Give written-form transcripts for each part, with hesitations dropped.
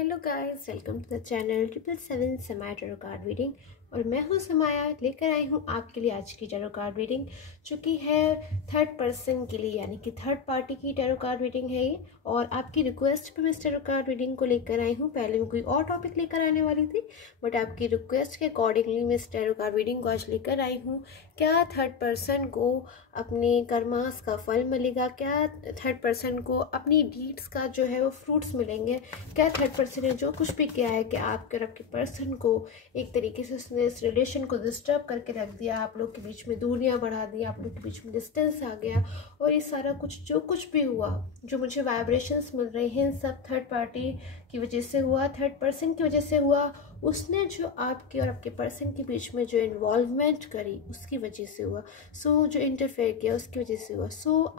Hello guys, welcome to the channel 777 Samaya tarot card reading. और मैं हूँ समाया, लेकर आई हूँ आपके लिए आज की टैरो कार्ड रीडिंग, जो कि है थर्ड पर्सन के लिए, यानी कि थर्ड पार्टी की टैरो कार्ड रीडिंग है ये। और आपकी रिक्वेस्ट पे मैं इस टैरो कार्ड रीडिंग को लेकर आई हूँ। पहले मैं कोई और टॉपिक लेकर आने वाली थी, बट आपकी रिक्वेस्ट के अकॉर्डिंगली मैं इस टैरो कार्ड रीडिंग को आज लेकर आई हूँ। क्या थर्ड पर्सन को अपने कर्मास का फल मिलेगा? क्या थर्ड पर्सन को अपनी डीड्स का जो है वो फ्रूट्स मिलेंगे? क्या थर्ड पर्सन ने जो कुछ भी किया है कि आपके और आपके पर्सन को एक तरीके से उसने इस रिलेशन को डिस्टर्ब करके रख दिया, आप लोग के बीच में दूरियां बढ़ा दी, आप लोग के बीच में डिस्टेंस आ गया, और ये सारा कुछ जो कुछ भी हुआ, जो मुझे वाइब्रेशंस मिल रही हैं, सब थर्ड पार्टी की वजह से हुआ, थर्ड पर्सन की वजह से हुआ। उसने जो आपके और आपके पर्सन के बीच में जो इन्वॉल्वमेंट करी उसकी वजह से हुआ। जो इंटरफेयर किया उसकी वजह से हुआ।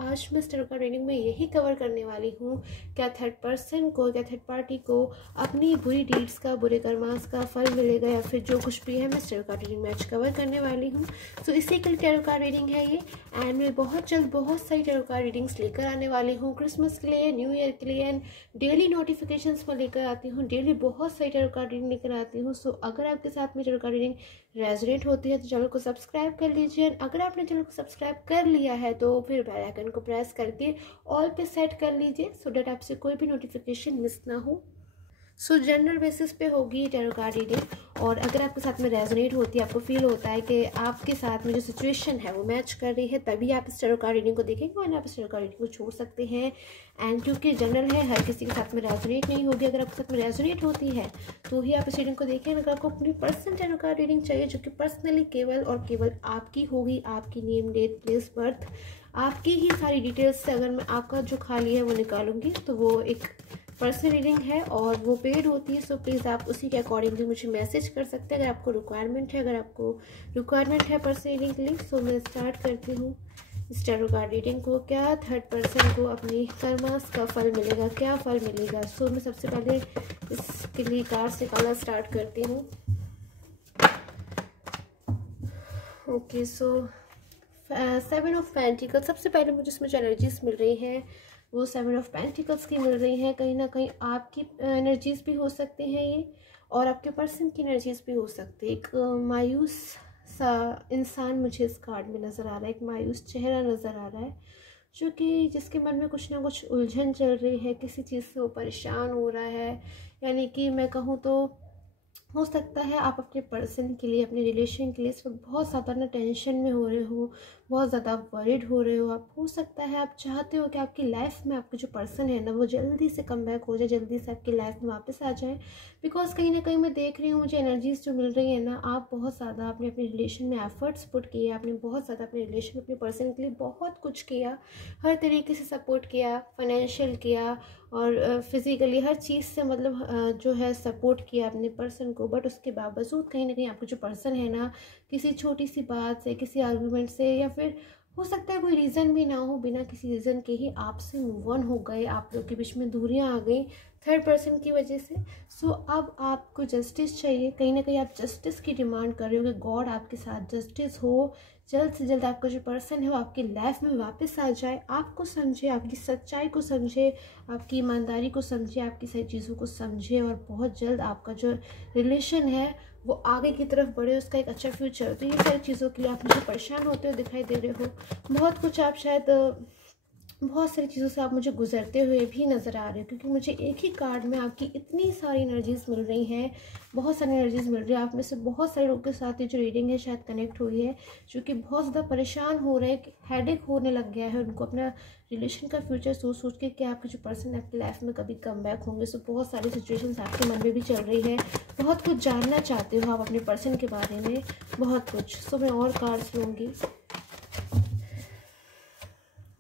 आज मैं इस टैरो कार्ड रीडिंग में यही कवर करने वाली हूँ, क्या थर्ड पर्सन को, क्या थर्ड पार्टी को अपनी बुरी डीड्स का, बुरे कर्मास का फल मिलेगा, या फिर जो कुछ भी है मैं इस टैरो कार्ड रीडिंग में आज कवर करने वाली हूँ। इसी के लिए टैरो कार्ड रीडिंग है ये। एंड मैं बहुत जल्द बहुत सारी टैरो कार्ड रीडिंग्स लेकर आने वाली हूँ, क्रिसमस के लिए, न्यू ईयर के लिए, एंड डेली नोटिफिकेशंस में लेकर आती हूँ, डेली बहुत सारी टैरो कार्ड रीडिंग लेकर आती हूँ। अगर आपके साथ में टैरो कार्ड रीडिंग रेजोनेट होती है तो चैनल को सब्सक्राइब कर लीजिए। अगर आपने चैनल को सब्सक्राइब कर लिया है तो फिर बेल आइकन को प्रेस करके ऑल पे सेट कर लीजिए, सो दैट आपसे कोई भी नोटिफिकेशन मिस ना हो। जनरल बेसिस पे होगी टैरो कार्ड रीडिंग। और अगर आपके साथ में रेजोनेट होती है, आपको फील होता है कि आपके साथ में जो सिचुएशन है वो मैच कर रही है, तभी आप इस टैरो कार्ड रीडिंग को देखेंगे, वरना आप इस टैरो कार्ड रीडिंग को छोड़ सकते हैं। एंड क्योंकि जनरल है, हर किसी के साथ में रेजोनेट नहीं होगी। अगर आपके साथ में रेजोनेट होती है तो ही आप इस रीडिंग को देखें। अगर आपको अपनी पर्सनल टैरो कार्ड रीडिंग चाहिए, जो कि पर्सनली केवल और केवल आपकी होगी, आपकी नेम, डेट, प्लेस बर्थ, आपकी ही सारी डिटेल्स से अगर मैं आपका जो खाली है वो निकालूंगी, तो वो एक पर्सनल रीडिंग है और वो पेड होती है। सो प्लीज़ आप उसी के अकॉर्डिंगली मुझे मैसेज कर सकते हैं अगर आपको रिक्वायरमेंट है। अगर आपको रिक्वायरमेंट है पर्सनल रीडिंग के लिए, मैं स्टार्ट करती हूँ इस टैरो कार्ड रीडिंग को। क्या थर्ड पर्सन को अपनी कर्मास का फल मिलेगा? क्या फल मिलेगा? मैं सबसे पहले इसके लिए कार्ड्स निकालना स्टार्ट करती हूँ। Okay, 7 of pentacles. सबसे पहले मुझे इसमें जो एनर्जीज मिल रही हैं वो 7 ऑफ पेंटिकल्स की मिल रही हैं। कहीं ना कहीं आपकी एनर्जीज भी हो सकते हैं ये, और आपके पर्सन की एनर्जीज भी हो सकती है। एक मायूस सा इंसान मुझे इस कार्ड में नज़र आ रहा है, एक मायूस चेहरा नज़र आ रहा है, जो कि जिसके मन में कुछ ना कुछ उलझन चल रही है, किसी चीज़ से वो परेशान हो रहा है। यानी कि मैं कहूँ तो हो सकता है आप अपने पर्सन के लिए, अपने रिलेशन के लिए इस वक्त बहुत ज़्यादा ना टेंशन में हो रहे हो, बहुत ज़्यादा वरीड हो रहे हो। आप हो सकता है आप चाहते हो कि आपकी लाइफ में आपके जो पर्सन है ना वो जल्दी से कम बैक हो जाए, जल्दी से आपकी लाइफ में वापस आ जाए। बिकॉज कहीं ना कहीं मैं देख रही हूँ, मुझे एनर्जीज जो मिल रही है ना, आप बहुत ज़्यादा आपने अपने रिलेशन में एफर्ट्स पुट किए, आपने बहुत ज़्यादा अपने रिलेशन, अपने पर्सन के लिए बहुत कुछ किया, हर तरीके से सपोर्ट किया, फाइनेंशियल किया और फिज़िकली हर चीज़ से, मतलब जो है सपोर्ट किया अपने पर्सन को। बट उसके बावजूद कहीं ना कहीं आपका जो पर्सन है ना, किसी छोटी सी बात से, किसी आर्गूमेंट से, या फिर हो सकता है कोई रीज़न भी ना हो, बिना किसी रीज़न के ही आपसे मूव ऑन हो गए, आप लोग के बीच में दूरियां आ गई थर्ड पर्सन की वजह से। अब आपको जस्टिस चाहिए, कहीं ना कहीं आप जस्टिस की डिमांड कर रहे हो कि गॉड आपके साथ जस्टिस हो, जल्द से जल्द आपका जो पर्सन है वो आपकी लाइफ में वापस आ जाए, आपको समझे, आपकी सच्चाई को समझे, आपकी ईमानदारी को समझे, आपकी सारी चीज़ों को समझे, और बहुत जल्द आपका जो रिलेशन है वो आगे की तरफ बढ़े, उसका एक अच्छा फ्यूचर। तो ये सारी चीज़ों के लिए आप मुझे परेशान होते हुए दिखाई दे रहे हो। बहुत कुछ आप शायद बहुत सारी चीज़ों से आप मुझे गुजरते हुए भी नज़र आ रहे हो, क्योंकि मुझे एक ही कार्ड में आपकी इतनी सारी एनर्जीज़ मिल रही हैं, बहुत सारी एनर्जीज़ मिल रही है। आप में से बहुत सारे लोगों के साथ ये जो रीडिंग है शायद कनेक्ट हुई है, जो कि बहुत ज़्यादा परेशान हो रहे हैं, हेडेक होने लग गया है उनको अपना रिलेशन का फ्यूचर सोच सोच के कि आपके जो पर्सन है आपकी लाइफ में कभी कम बैक होंगे। बहुत सारी सिचुएशंस आपके मन में भी चल रही है, बहुत कुछ जानना चाहते हो आप अपने पर्सन के बारे में, बहुत कुछ। मैं और कार्ड्स लूँगी।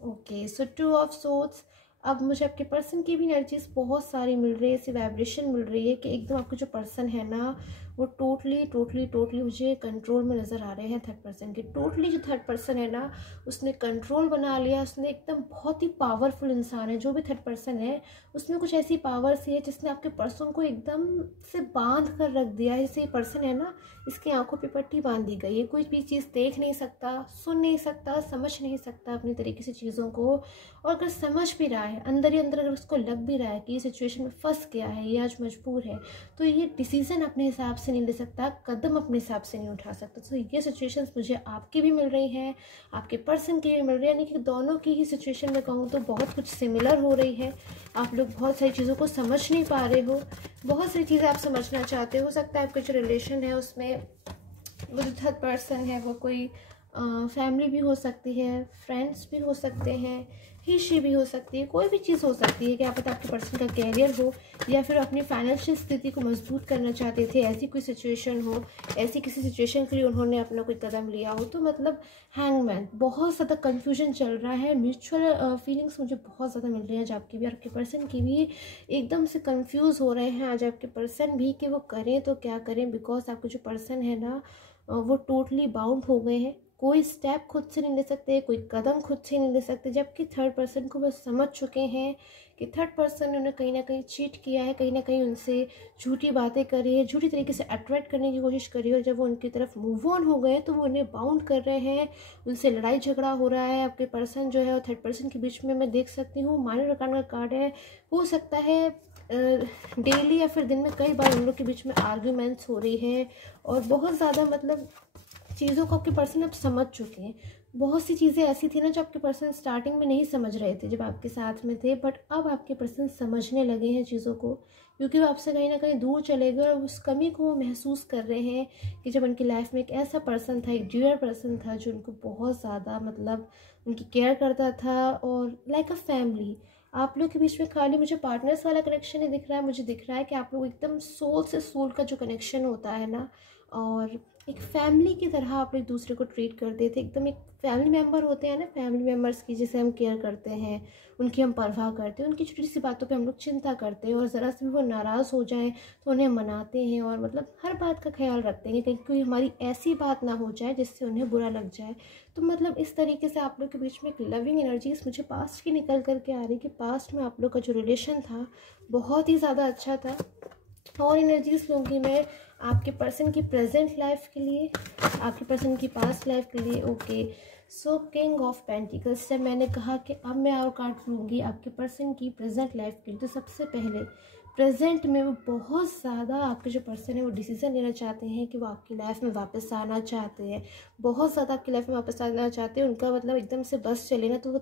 Okay, 2 of swords. अब मुझे आपके पर्सन की भी एनर्जीज बहुत सारी मिल रही है, ऐसी वाइब्रेशन मिल रही है कि एकदम आपका जो पर्सन है ना वो टोटली मुझे कंट्रोल में नज़र आ रहे हैं थर्ड पर्सन के। टोटली जो थर्ड पर्सन है ना, उसने कंट्रोल बना लिया, उसने एकदम बहुत ही पावरफुल इंसान है। जो भी थर्ड पर्सन है उसमें कुछ ऐसी पावर सी है जिसने आपके पर्सन को एकदम से बांध कर रख दिया है। जैसे ये पर्सन है ना, इसकी आंखों पे पट्टी बांध दी गई है, कोई भी चीज़ देख नहीं सकता, सुन नहीं सकता, समझ नहीं सकता अपनी तरीके से चीज़ों को। और अगर समझ भी रहा है अंदर ही अंदर, अगर उसको लग भी रहा है कि ये सिचुएशन में फंस गया है, ये आज मजबूर है, तो ये डिसीज़न अपने हिसाब से नहीं ले सकता, कदम अपने हिसाब से नहीं उठा सकता। तो ये सिचुएशंस मुझे आपकी भी मिल रही हैं, आपके पर्सन की भी मिल रही है, यानी कि दोनों की ही सिचुएशन में कहूँ तो बहुत कुछ सिमिलर हो रही है। आप लोग बहुत सारी चीज़ों को समझ नहीं पा रहे हो, बहुत सारी चीज़ें आप समझना चाहते हो सकता है आपका जो रिलेशन है उसमें वो जो थर्ड पर्सन है वो कोई फैमिली भी हो सकती है, फ्रेंड्स भी हो सकते हैं, ही शी भी हो सकती है, कोई भी चीज़ हो सकती है। क्या पता आपके पर्सन का कैरियर हो, या फिर अपनी फाइनेंशियल स्थिति को मजबूत करना चाहते थे, ऐसी कोई सिचुएशन हो, ऐसी किसी सिचुएशन के लिए उन्होंने अपना कोई कदम लिया हो। तो मतलब हैंगमैन, बहुत ज़्यादा कन्फ्यूजन चल रहा है। म्यूचुअल फीलिंग्स मुझे बहुत ज़्यादा मिल रही हैं आज आपकी भी, आपके पर्सन की भी एकदम से कन्फ्यूज़ हो रहे हैं आज आपके पर्सन भी कि वो करें तो क्या करें। बिकॉज आपके जो पर्सन है ना वो टोटली बाउंड हो गए हैं, कोई स्टेप खुद से नहीं ले सकते, कोई कदम खुद से नहीं ले सकते। जबकि थर्ड पर्सन को वो समझ चुके हैं कि थर्ड पर्सन ने उन्हें कहीं ना कहीं चीट किया है, कहीं ना कहीं उनसे झूठी बातें करी है, झूठी तरीके से अट्रैक्ट करने की कोशिश करी है। और जब वो उनकी तरफ मूव ऑन हो गए तो वो उन्हें बाउंड कर रहे हैं, उनसे लड़ाई झगड़ा हो रहा है। आपके पर्सन जो है और थर्ड पर्सन के बीच में मैं देख सकती हूँ माइनर आर्कान का कार्ड है। हो सकता है डेली या फिर दिन में कई बार उन लोग के बीच में आर्ग्यूमेंट्स हो रही है, और बहुत ज़्यादा मतलब चीज़ों को आपके पर्सन अब समझ चुके हैं। बहुत सी चीज़ें ऐसी थी ना जो आपके पर्सन स्टार्टिंग में नहीं समझ रहे थे जब आपके साथ में थे, बट अब आपके पर्सन समझने लगे हैं चीज़ों को, क्योंकि वो आपसे कहीं ना कहीं दूर चले गए और उस कमी को वो महसूस कर रहे हैं कि जब उनकी लाइफ में एक ऐसा पर्सन था, एक डियर पर्सन था जो उनको बहुत ज़्यादा मतलब उनकी केयर करता था, और लाइक अ फैमिली। आप लोग के बीच में खाली मुझे पार्टनर्स वाला कनेक्शन नहीं दिख रहा है, मुझे दिख रहा है कि आप लोग एकदम सोल से सोल का जो कनेक्शन होता है ना, और एक फैमिली की तरह आप एक दूसरे को ट्रीट करते थे। एकदम एक फैमिली मेम्बर होते हैं ना, फैमिली मेम्बर्स की जैसे हम केयर करते हैं, उनकी हम परवाह करते हैं, उनकी छोटी सी बातों पे हम लोग चिंता करते हैं, और ज़रा से भी वो नाराज़ हो जाएं तो उन्हें मनाते हैं, और मतलब हर बात का ख्याल रखते हैं कि कोई हमारी ऐसी बात ना हो जाए जिससे उन्हें बुरा लग जाए। तो मतलब इस तरीके से आप लोग के बीच में एक लविंग एनर्जीज मुझे पास्ट की निकल करके आ रही कि पास्ट में आप लोग का जो रिलेशन था बहुत ही ज़्यादा अच्छा था। और एनर्जीज लूँगी मैं आपके पर्सन की प्रेजेंट लाइफ के लिए, आपके पर्सन की पास्ट लाइफ के लिए। Okay, so king of pentacles, जब मैंने कहा कि अब मैं और कार्ड लूँगी आपके पर्सन की प्रेजेंट लाइफ के लिए, तो सबसे पहले प्रेजेंट में वो बहुत ज़्यादा आपके जो पर्सन है वो डिसीज़न लेना चाहते हैं कि वो आपकी लाइफ में वापस आना चाहते हैं, बहुत ज़्यादा आपकी लाइफ में वापस आना चाहते हैं। उनका मतलब एकदम से बस चले ना तो वो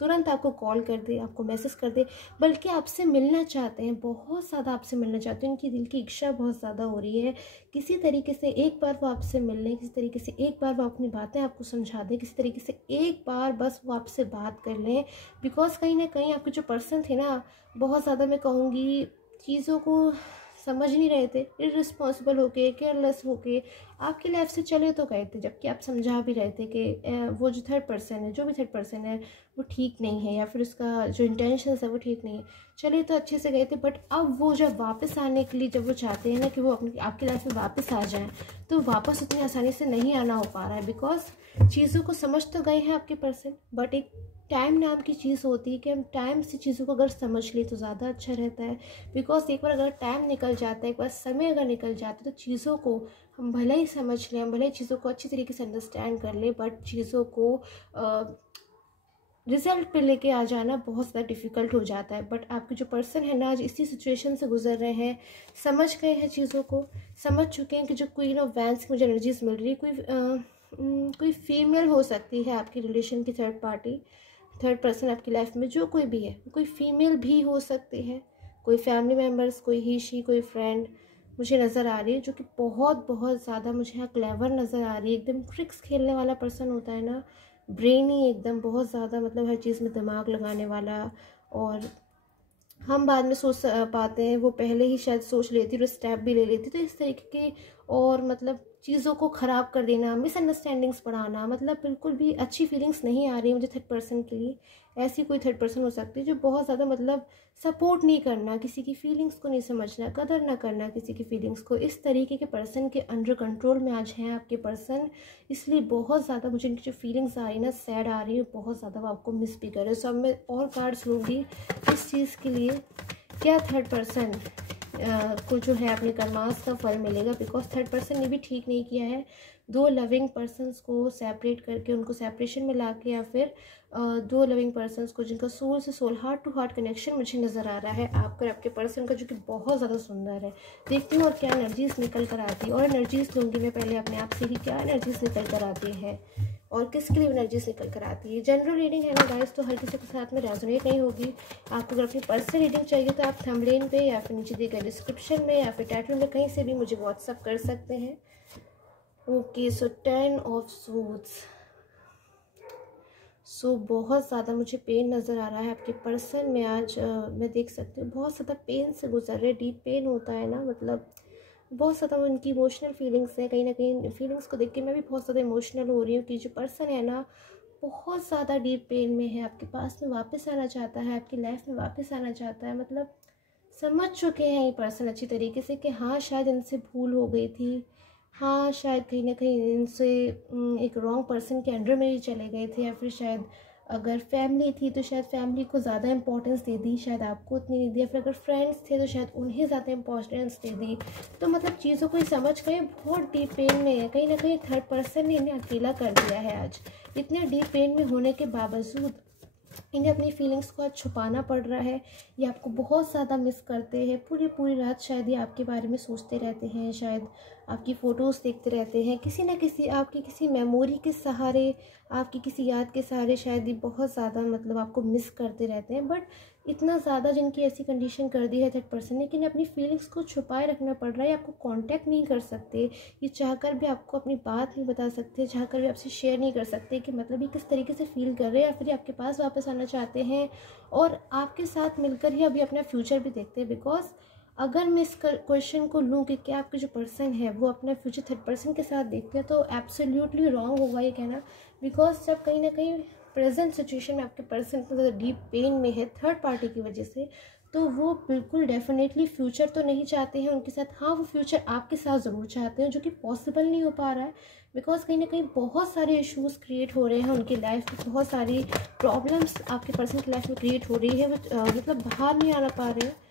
तुरंत आपको कॉल कर दे, आपको मैसेज कर दे, बल्कि आपसे मिलना चाहते हैं, बहुत ज़्यादा आपसे मिलना चाहते हैं। उनकी दिल की इच्छा बहुत ज़्यादा हो रही है किसी तरीके से एक बार वो आपसे मिल लें, किसी तरीके से एक बार वो अपनी बातें आपको समझा दें, किसी तरीके से एक बार बस वो आपसे बात कर लें। बिकॉज कहीं ना कहीं आपके जो पर्सन थे ना बहुत ज़्यादा मैं कहूँगी चीज़ों को समझ नहीं रहे थे, इररिस्पॉन्सिबल होके, केयरलेस होके आपकी लाइफ से चले तो गए थे, जबकि आप समझा भी रहे थे कि वो जो थर्ड पर्सन है, जो भी थर्ड पर्सन है वो ठीक नहीं है, या फिर उसका जो इंटेंशंस है वो ठीक नहीं है। चलिए तो अच्छे से गए थे, बट अब वो जब वापस आने के लिए जब वो चाहते हैं ना कि वो अपनी आपकी लाइफ में वापस आ जाएं, तो वापस उतनी आसानी से नहीं आना हो पा रहा है। बिकॉज चीज़ों को समझ तो गए हैं आपके पर्सन, बट एक टाइम नाम की चीज़ होती है कि हम टाइम से चीज़ों को अगर समझ लें तो ज़्यादा अच्छा रहता है। बिकॉज एक बार अगर टाइम निकल जाता है, एक बार समय अगर निकल जाता है, तो चीज़ों को हम भले ही समझ लें, हम भले ही चीज़ों को अच्छी तरीके से अंडरस्टैंड कर लें, बट चीज़ों को रिजल्ट पे लेके आ जाना बहुत ज़्यादा डिफ़िकल्ट हो जाता है। बट आपके जो पर्सन है ना आज इसी सिचुएशन से गुजर रहे हैं, समझ गए हैं चीज़ों को, समझ चुके हैं कि जो क्वीन ऑफ वैंड्स की मुझे एनर्जीज मिल रही है, कोई फीमेल हो सकती है आपकी रिलेशन की थर्ड पार्टी, थर्ड पर्सन आपकी लाइफ में जो कोई भी है, कोई फीमेल भी हो सकती है, कोई फैमिली मेम्बर्स, कोई ही शी, कोई फ्रेंड मुझे नज़र आ रही है, जो कि बहुत ज़्यादा मुझे यहाँ क्लेवर नज़र आ रही है। एकदम ट्रिक्स खेलने वाला पर्सन होता है ना, ब्रेनी एकदम बहुत ज़्यादा, मतलब हर चीज़ में दिमाग लगाने वाला, और हम बाद में सोच पाते हैं वो पहले ही शायद सोच लेती और स्टेप भी ले लेती। तो इस तरीके के और मतलब चीज़ों को ख़राब कर देना, मिसअंडरस्टैंडिंग्स बढ़ाना, मतलब बिल्कुल भी अच्छी फीलिंग्स नहीं आ रही मुझे थर्ड पर्सन के लिए। ऐसी कोई थर्ड पर्सन हो सकती है जो बहुत ज़्यादा मतलब सपोर्ट नहीं करना, किसी की फीलिंग्स को नहीं समझना, कदर ना करना किसी की फीलिंग्स को, इस तरीके के पर्सन के अंडर कंट्रोल में आज हैं आपके पर्सन। इसलिए बहुत ज़्यादा मुझे इनकी जो फीलिंग्स आ रही है ना, सैड आ रही है, बहुत ज़्यादा वो आपको मिस भी कर रहे हो। सो अब मैं और कार्ड्स लूँगी इस चीज़ के लिए, क्या थर्ड पर्सन को जो है अपने कर्मास का फल मिलेगा। बिकॉज थर्ड पर्सन ने भी ठीक नहीं किया है, दो लविंग पर्सन्स को सेपरेट करके उनको सेपरेशन में ला के, या फिर दो लविंग पर्सन्स को जिनका सोल से soul, heart to heart connection मुझे नज़र आ रहा है आपका और आपके पर्सन का, जो कि बहुत ज़्यादा सुंदर है। देखती हूँ और क्या एनर्जीज निकल कर आती है, और एनर्जीज लूँगी मैं पहले अपने आप से ही, क्या एनर्जीज निकल कर आती है और किसके लिए एनर्जीज निकल कर आती है। जनरल रीडिंग है ना गाइस, तो हर किसी के साथ में रेजोनेट नहीं होगी। आपको अगर अपनी पर्सनल रीडिंग चाहिए तो आप थंबनेल पे या फिर नीचे दिए गए डिस्क्रिप्शन में या फिर टाइटल में कहीं से भी मुझे व्हाट्सअप कर सकते हैं। Okay, so 10 of swords. So बहुत ज़्यादा मुझे पेन नज़र आ रहा है आपके पर्सन में आज। मैं देख सकती हूँ बहुत ज़्यादा पेन से गुजर रहे, डीप पेन होता है ना, मतलब बहुत ज़्यादा उनकी इमोशनल फीलिंग्स हैं। कहीं ना कहीं फीलिंग्स को देख के मैं भी बहुत ज़्यादा इमोशनल हो रही हूँ कि जो पर्सन है ना बहुत ज़्यादा डीप पेन में है, आपके पास में वापस आना चाहता है, आपकी लाइफ में वापस आना चाहता है। मतलब समझ चुके हैं ये पर्सन अच्छी तरीके से कि हाँ शायद इनसे भूल हो गई थी, हाँ शायद कहीं ना कहीं इनसे एक रॉन्ग पर्सन के अंडर में ही चले गए थे, या फिर शायद अगर फैमिली थी तो शायद फैमिली को ज़्यादा इंपॉर्टेंस दे दी, शायद आपको उतनी नहीं दी, या फिर अगर फ्रेंड्स थे तो शायद उन्हें ज़्यादा इंपॉर्टेंस दे दी। तो मतलब चीज़ों को ही समझ गए, बहुत डीप पेन में है। कहीं ना कहीं थर्ड पर्सन ने इन्हें अकेला कर दिया है आज। इतने डीप पेन में होने के बावजूद इन्हें अपनी फीलिंग्स को आज छुपाना पड़ रहा है। ये आपको बहुत ज़्यादा मिस करते हैं, पूरी पूरी रात शायद ये आपके बारे में सोचते रहते हैं, शायद आपकी फ़ोटोज़ देखते रहते हैं, किसी ना किसी आपकी किसी मेमोरी के सहारे, आपकी किसी याद के सहारे शायद ये बहुत ज़्यादा मतलब आपको मिस करते रहते हैं। बट इतना ज़्यादा जिनकी ऐसी कंडीशन कर दी है थर्ड पर्सन ने कि इन्हें अपनी फीलिंग्स को छुपाए रखना पड़ रहा है, आपको कांटेक्ट नहीं कर सकते, ये चाहकर भी आपको अपनी बात नहीं बता सकते, चाहकर भी आपसे शेयर नहीं कर सकते कि मतलब ये किस तरीके से फील कर रहे हैं, या फिर आपके पास वापस आना चाहते हैं और आपके साथ मिलकर ही अभी अपना फ्यूचर भी देखते हैं। बिकॉज अगर मैं इस क्वेश्चन को लूँ कि क्या आपके जो पर्सन है वो अपना फ्यूचर थर्ड पर्सन के साथ देखते हैं, तो एब्सोल्युटली रॉन्ग होगा ये कहना। बिकॉज जब कहीं ना कहीं प्रेजेंट सिचुएशन में आपके पर्सन इतना ज़्यादा डीप पेन में है थर्ड पार्टी की वजह से, तो वो बिल्कुल डेफिनेटली फ्यूचर तो नहीं चाहते हैं उनके साथ। हाँ, वो फ्यूचर आपके साथ ज़रूर चाहते हैं, जो कि पॉसिबल नहीं हो पा रहा है। बिकॉज कहीं ना कहीं बहुत सारे इश्यूज़ क्रिएट हो रहे हैं उनकी लाइफ में, बहुत सारी प्रॉब्लम्स आपके पर्सन की लाइफ में क्रिएट हो रही है, वो मतलब बाहर नहीं आना पा रहे हैं।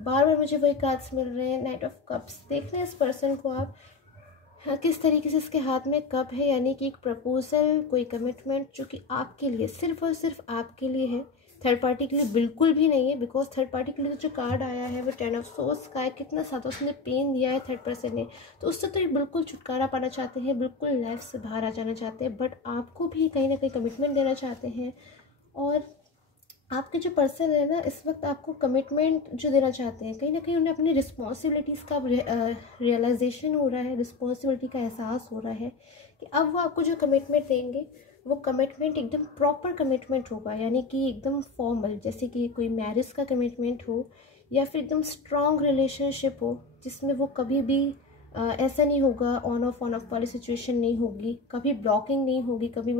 बार बार मुझे वही कार्ड्स मिल रहे हैं, नाइट ऑफ कप्स। देख लें इस पर्सन को आप, हाँ, किस तरीके से इसके हाथ में कप है, यानी कि एक प्रपोजल, कोई कमिटमेंट जो कि आपके लिए, सिर्फ और सिर्फ आपके लिए है, थर्ड पार्टी के लिए बिल्कुल भी नहीं है। बिकॉज थर्ड पार्टी के लिए जो कार्ड आया है वो 10 ऑफ सोर्स का है, कितना ज़्यादा उसने पेन दिया है थर्ड पर्सन ने, तो उससे तो ये बिल्कुल छुटकारा पाना चाहते हैं, बिल्कुल लाइफ से बाहर आ जाना चाहते हैं। बट आपको भी कहीं ना कहीं कमिटमेंट देना चाहते हैं, और आपके जो पर्सन है ना इस वक्त आपको कमिटमेंट जो देना चाहते हैं, कहीं ना कहीं उन्हें अपनी रिस्पॉन्सिबिलिटीज़ का रियलाइजेशन हो रहा है, रिस्पॉन्सिबिलिटी का एहसास हो रहा है कि अब वो आपको जो कमिटमेंट देंगे वो कमिटमेंट एकदम प्रॉपर कमिटमेंट होगा, यानी कि एकदम फॉर्मल, जैसे कि कोई मैरिज का कमिटमेंट हो, या फिर एकदम स्ट्रॉन्ग रिलेशनशिप हो जिसमें वो कभी भी ऐसा नहीं होगा, ऑन ऑफ वाली सिचुएशन नहीं होगी, कभी ब्लॉकिंग नहीं होगी, कभी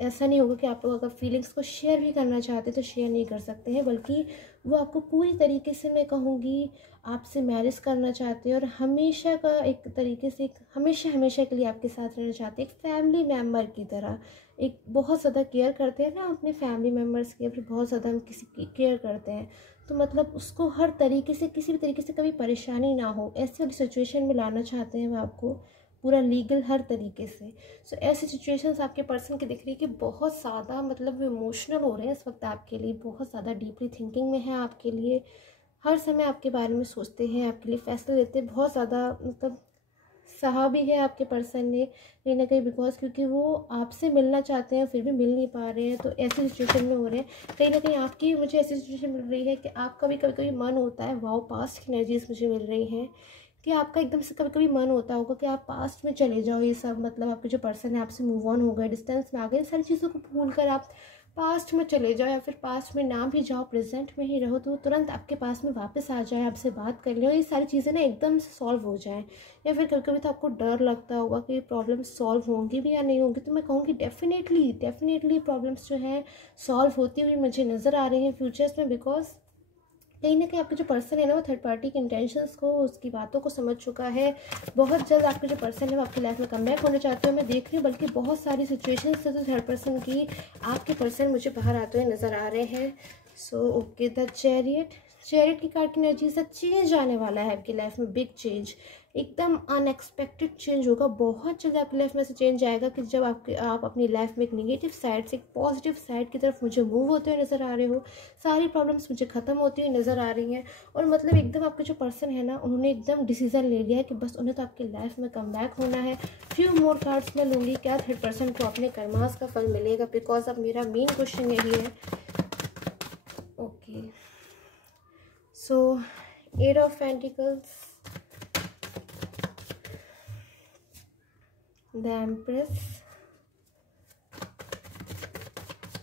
ऐसा नहीं होगा कि आप लोग अगर फीलिंग्स को शेयर भी करना चाहते हैं तो शेयर नहीं कर सकते हैं, बल्कि वो आपको पूरी तरीके से, मैं कहूँगी, आपसे मैरिज करना चाहते हैं, और हमेशा का एक तरीके से, हमेशा हमेशा के लिए आपके साथ रहना चाहते हैं, एक फैमिली मेम्बर की तरह। एक बहुत ज़्यादा केयर करते हैं ना अपने फैमिली मेम्बर्स की, फिर बहुत ज़्यादा हम किसी की केयर करते हैं, तो मतलब उसको हर तरीके से, किसी भी तरीके से कभी परेशानी ना हो, ऐसी वाली सिचुएशन में लाना चाहते हैं वो आपको, पूरा लीगल हर तरीके से। सो ऐसी सिचुएशंस आपके पर्सन की दिख रही है कि बहुत ज़्यादा मतलब इमोशनल हो रहे हैं इस वक्त आपके लिए, बहुत ज़्यादा डीपली थिंकिंग में है आपके लिए, हर समय आपके बारे में सोचते हैं, आपके लिए फैसले लेते हैं, बहुत ज़्यादा मतलब सहा भी है आपके पर्सन ने कहीं ना कहीं, बिकॉज क्योंकि वो आपसे मिलना चाहते हैं फिर भी मिल नहीं पा रहे हैं, तो ऐसी सिचुएशन में हो रहे हैं। कहीं ना कहीं आपकी मुझे ऐसी सिचुएशन मिल रही है कि आपका भी कभी कभी मन होता है, वाओ पास्ट की एनर्जीज मुझे मिल रही हैं कि आपका एकदम से कभी कभी मन होता होगा कि आप पास्ट में चले जाओ, ये सब मतलब आपके जो पर्सन है आपसे मूव ऑन हो गए, डिस्टेंस में आ गए, सारी चीज़ों को भूल कर आप पास्ट में चले जाओ या फिर पास्ट में ना भी जाओ, प्रेजेंट में ही रहो, तो तुरंत आपके पास में वापस आ जाए, आपसे बात कर ले और ये सारी चीज़ें ना एकदम से सॉल्व हो जाएं। या फिर कभी कभी तो आपको डर लगता होगा कि प्रॉब्लम सॉल्व होंगी भी या नहीं होंगी, तो मैं कहूँगी डेफिनेटली प्रॉब्लम्स जो हैं सॉल्व होती हुई मुझे नज़र आ रही हैं फ्यूचर्स में। बिकॉज कहीं ना कहीं आपके जो पर्सन है ना वो थर्ड पार्टी के इंटेंशंस को, उसकी बातों को समझ चुका है। बहुत जल्द आपके जो पर्सन है वो आपकी लाइफ में कमबैक होने चाहते हो, मैं देख रही हूँ। बल्कि बहुत सारी सिचुएशंस से तो थर्ड पर्सन की आपके पर्सन मुझे बाहर आते हुए नज़र आ रहे हैं। सो ओके, द चैरियट की कार्ड की एनर्जी से चेंज आने वाला है आपकी लाइफ में, बिग चेंज, एकदम अनएक्सपेक्टेड चेंज होगा। बहुत जल्द आपकी लाइफ में ऐसे चेंज आएगा कि जब आप अपनी लाइफ में एक नेगेटिव साइड से एक पॉजिटिव साइड की तरफ मुझे मूव होते हुए नज़र आ रहे हो। सारी प्रॉब्लम्स मुझे ख़त्म होती हुई नज़र आ रही हैं और मतलब एकदम आपके जो पर्सन है ना उन्होंने एकदम डिसीजन ले लिया है कि बस उन्हें तो आपकी लाइफ में कम बैक होना है। फ्यू मोर कार्ड्स मैं लूँगी, क्या थर्ड पर्सन को अपने कर्मास का फल मिलेगा, बिकॉज अब मेरा मेन क्वेश्चन यही है। Okay, so 8 of pentacles, the empress.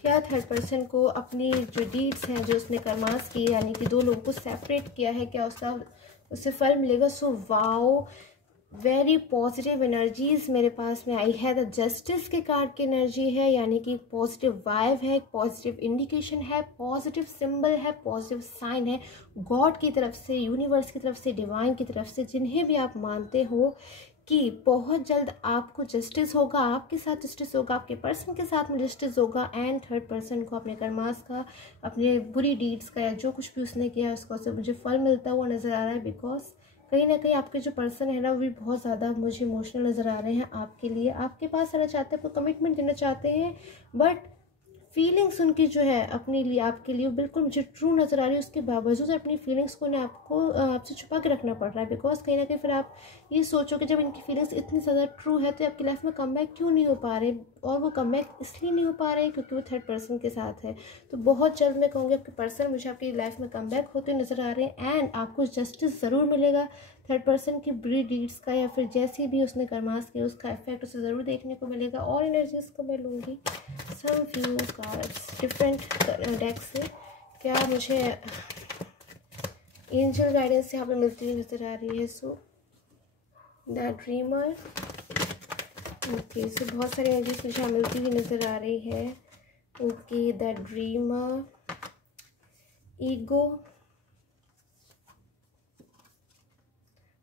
क्या थर्ड पर्सन को अपनी जो डीड्स हैं, जो उसने कर्मास की, यानी कि दो लोगों को सेपरेट किया है, क्या उससे फल मिलेगा? So wow, very positive energies मेरे पास में आई है। द जस्टिस के कार्ड की एनर्जी है, यानी कि पॉजिटिव वाइब है, पॉजिटिव इंडिकेशन है, पॉजिटिव सिंबल है, पॉजिटिव साइन है गॉड की तरफ से, यूनिवर्स की तरफ से, डिवाइन की तरफ से, जिन्हें भी आप मानते हो कि बहुत जल्द आपको जस्टिस होगा, आपके साथ जस्टिस होगा, आपके पर्सन के साथ में जस्टिस होगा। एंड थर्ड पर्सन को अपने कर्मास का, अपने बुरी डीड्स का या जो कुछ भी उसने किया है उसका से मुझे फल मिलता हुआ नज़र आ रहा है। बिकॉज कहीं ना कहीं आपके जो पर्सन है ना वो भी बहुत ज़्यादा मुझे इमोशनल नज़र आ रहे हैं आपके लिए, आपके पास आना चाहते हैं, आपको कमिटमेंट देना चाहते हैं। बट फीलिंग्स उनकी जो है अपने लिए, आपके लिए, बिल्कुल मुझे ट्रू नज़र आ रही है। उसके बावजूद अपनी फीलिंग्स को ना आपसे छुपा के रखना पड़ रहा है। बिकॉज कहीं ना कहीं फिर आप ये सोचो कि जब इनकी फीलिंग्स इतनी ज़्यादा ट्रू है तो आपकी लाइफ में कमबैक क्यों नहीं हो पा रहे, और वो कमबैक इसलिए नहीं हो पा रहे क्योंकि वो थर्ड पर्सन के साथ है। तो बहुत जल्द मैं कहूँगी आपके पर्सन मुझे आपकी लाइफ में कमबैक होते नज़र आ रहे हैं एंड आपको जस्टिस ज़रूर मिलेगा। थर्ड पर्सन की बुरी डीड्स का या फिर जैसी भी उसने कर्मास की उसका इफेक्ट उसे ज़रूर देखने को मिलेगा। और एनर्जीज को मैं लूँगी some few cards different deck से, क्या मुझे एंजल गाइडेंस यहाँ पे मिलती हुई नज़र आ रही है। सो द ड्रीमर, ओके, सो बहुत सारी एनर्जीज मुझे यहाँ मिलती हुई नज़र आ रही है। Okay, the dreamer, ego,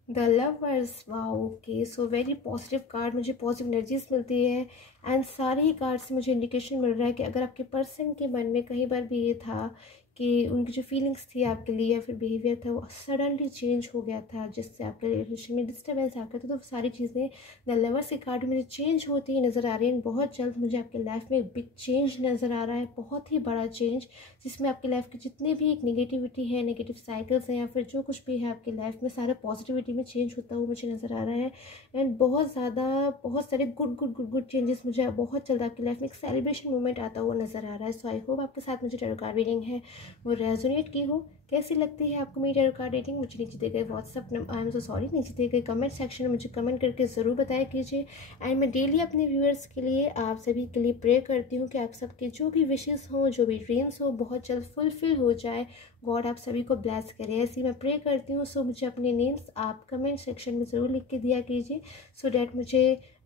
the lovers. Wow, okay, so very positive card, मुझे पॉजिटिव एनर्जीज मिलती है एंड सारे ही कार्ड से मुझे इंडिकेशन मिल रहा है कि अगर आपके पर्सन के मन में कहीं बार भी ये था कि उनकी जो फीलिंग्स थी आपके लिए या फिर बिहेवियर था वो सडनली चेंज हो गया था, जिससे आपके रिलेशन में डिस्टर्बेंस आ गया था, तो सारी चीज़ें द लवर्स के कार्ड में चेंज होती ही नज़र आ रही है। बहुत जल्द मुझे आपके लाइफ में एक बिग चेंज नज़र आ रहा है, बहुत ही बड़ा चेंज, जिसमें आपकी लाइफ की जितने भी एक नेगेटिविटी है, नेगेटिव साइकिल्स हैं या फिर जो कुछ भी है आपकी लाइफ में, सारा पॉजिटिविटी में चेंज होता हुआ मुझे नज़र आ रहा है। एंड बहुत सारे गुड चेंजेस मुझे बहुत जल्द आपकी लाइफ में एक सेलिब्रेशन मोमेंट आता हुआ नज़र आ रहा है। सो आई होप आपके साथ मुझे टैरो कार्ड रीडिंग है वो रेजोनेट की हो। कैसी लगती है आपको मेरी टैरो कार्ड रीडिंग, मुझे नीचे दिए गए WhatsApp number, I am so sorry, नीचे दिए गए कमेंट सेक्शन में मुझे कमेंट करके ज़रूर बताया कीजिए। एंड मैं डेली अपने व्यूअर्स के लिए, आप सभी के लिए प्रे करती हूँ कि आप सबके जो भी विशेस हों, जो भी ड्रीम्स हो, बहुत जल्द फुलफिल हो जाए। गॉड आप सभी को ब्लेस करे, ऐसी मैं प्रे करती हूँ। सो मुझे अपने नेम्स आप कमेंट सेक्शन में ज़रूर लिख के दिया कीजिए, सो डैट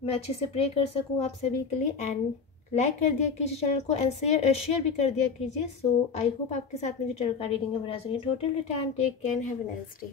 मैं अच्छे से प्रे कर सकूँ आप सभी के लिए। एंड लाइक कर दिया कीजिए चैनल को एंड शेयर भी कर दिया कीजिए। सो आई होप आपके साथ मेरी टैरो कार्ड रीडिंग है resonate. Total time, take care, have a nice day.